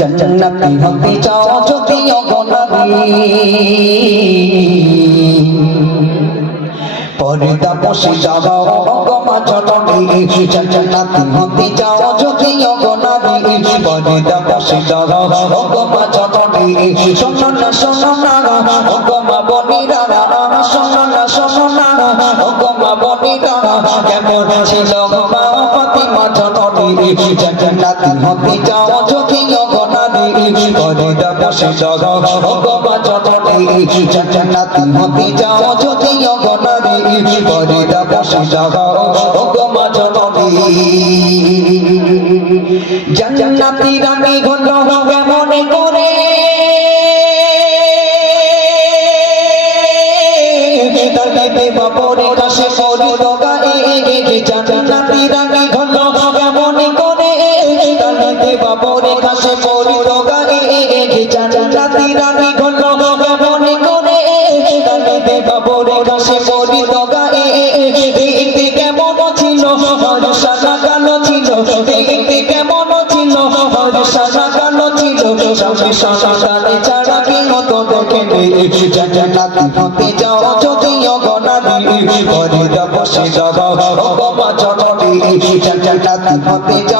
জান্নাতি হতে চাও যদি অগনাবি পর্দা বসে যাও অগমা জননী জান্নাতি হতে চাও যদি অগনাবি পর্দা বসে যাও অগমা জননী শোনো না শোনো না অগমা বনিরা শোনো না শোনো না অগমা বনিরা। কেমন ছিল মা ফাতিমা জননী জান্নাতি হতে চাও যদি পর্দা বসে যাও অগমা জননী জান্নাতি হতে চাও যদি অগনাবি পর্দা বসে যাও অগমা জননী জান্নাতি রানী হলো কেমন করে? তার বাপরে কাশে পরি তো গায়ে। রানী হলো কেমন করে গাইবে বাপরে কাশে পরি তো গায়ে দেখতে কেমন ছিল? হর সাদা কালো ছিল দেখতে কেমন ছিল? হর সাদা কালো ছিল। স্বামী সন্তানে ছাড়া কি মতো দেখে জান্নাতি হতে যাও যদি অগনাদি পরে বসে যাও অগমা জননী জান্নাতি হতে যাও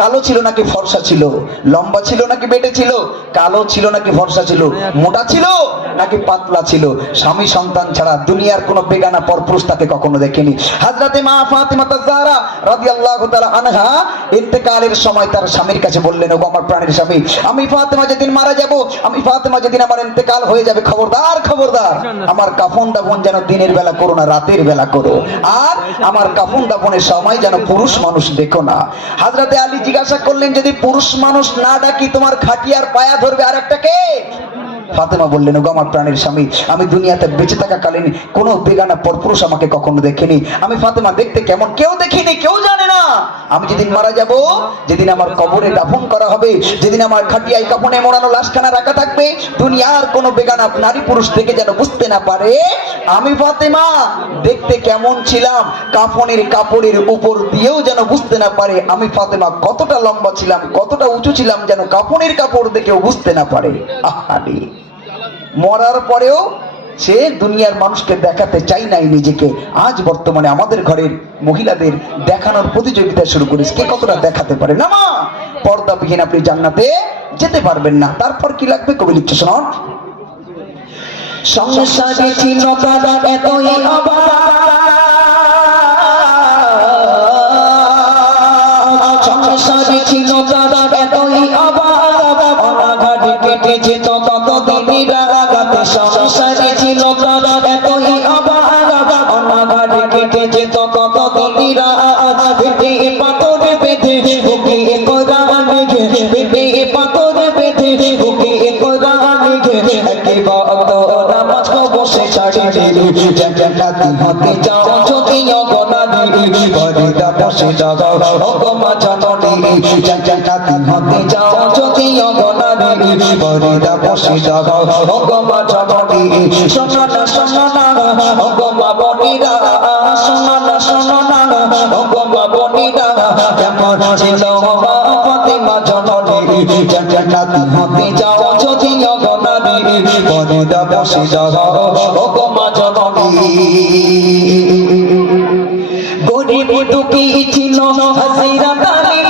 কালো ছিল নাকি ফর্সা ছিল? লম্বা ছিল নাকি বেটে ছিল? কালো ছিল নাকি ফর্সা ছিল? মোটা ছিল নাকি পাতলা ছিল? স্বামী সন্তান ছাড়া দুনিয়ার কোনো বেগানা পরপুরুষ তাকে কখনো দেখেনি। হাজরাতে মা ফাতিমা তাজজারা রাদিয়াল্লাহু তাআলা আনহা ইন্তেকালের সময় তার স্বামীর কাছে বললেন, ওগো আমার প্রাণের স্বামী, আমি ফাতেমা যেদিন মারা যাব, আমি ফাতেমা যেদিন আমার ইন্তেকাল হয়ে যাবে, খবরদার খবরদার, আমার কাফন দাফন যেন দিনের বেলা করো না, রাতের বেলা করো। আর আমার কাফন দাফনের সময় যেন পুরুষ মানুষ দেখো না। হাজরাতে আলী জিজ্ঞাসা করলেন যদি পুরুষ মানুষ না ডাকি তোমার খাটিয়ার পায়া ধরবে আর একটা কে ফাতেমা বললেন, ওগো আমার প্রাণের স্বামী, আমি দুনিয়াতে বেঁচে থাকাকালীন কোনো বেগানা পরপুরুষ আমাকে কখনো দেখেনি। আমি ফাতেমা দেখতে কেমন কেউ দেখিনি, কেউ জানে না। আমি যেদিন মারা যাব, যেদিন আমার কবরে দাফন করা হবে, যেদিন আমার খাটিয়ায় কাপনে মোড়ানো লাশখানা রাখা থাকবে, দুনিয়ার কোনো বেগানা নারী পুরুষ থেকে যেন বুঝতে না পারে, আমি ফাতেমা দেখতে কেমন ছিলাম, কাফনের কাপড়ের উপর দিয়েও যেন বুঝতে না পারে, আমি ফাতেমা কতটা লম্বা ছিলাম, কতটা উঁচু ছিলাম যেন কাফনের কাপড় দেখেও বুঝতে না পারে। আহারে মরার পরেও সে দুনিয়ার মানুষকে দেখাতে চাই নাই নিজেকে। আজ বর্তমানে আমাদের ঘরের মহিলাদের দেখানোর প্রতিযোগিতা শুরু করেছে। কে কতটা দেখাতে পারে? না, মা! পর্দাবিহীন আপনি জান্নাতে যেতে পারবেন না। তারপর কি লাগবে কবি লিখছে শোনান সংসারে ছিল এতই অবাক। সংসারে ছিল এতই অবাক। সংসারে ছিল দাদা এতই অবাক অনাঘাটে কেটে যেত কত রাত বেটে পাথরে বেঁধে বুকে কোরআন লিখে বেটে পাথরে বেঁধে বুকে কোরআন লিখে একে ভক্ত নামাজ বসে ছাড়ি দিলি জান্নাতি হতে যাও যদি অগনাদি পরিদা বসে যাও অগমা জননী জান্নাতি হতে যাও পরিদা বসে যাও অগমা জননী, শোনো না অগমা বনিরা, শোনো না অগমা বনিরা, কেমন ছিল মা জননী? জান্নাতি হতে যাও যদি অগনাদি পরিদা বসে অগমা জননী। গরিব দুঃখী ছিল হাসিরা তালি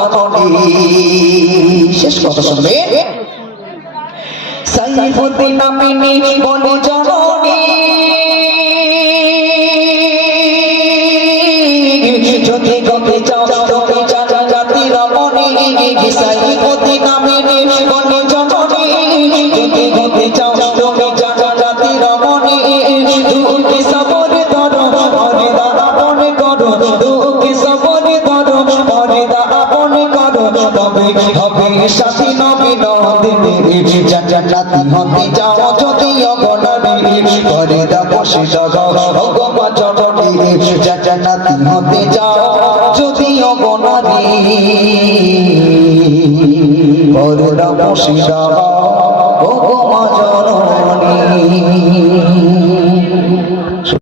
শেষ কথা শুনবে। সাইফুদ্দিন নামিনী বনি তবে হবে সাথী নবী নদিনী জান্নাতি হতে যাও যদি অগণনী করে দা সে দাও ভগবা জননী জান্নাতি হতে যাও যদি অগণনী করে দা সে দাও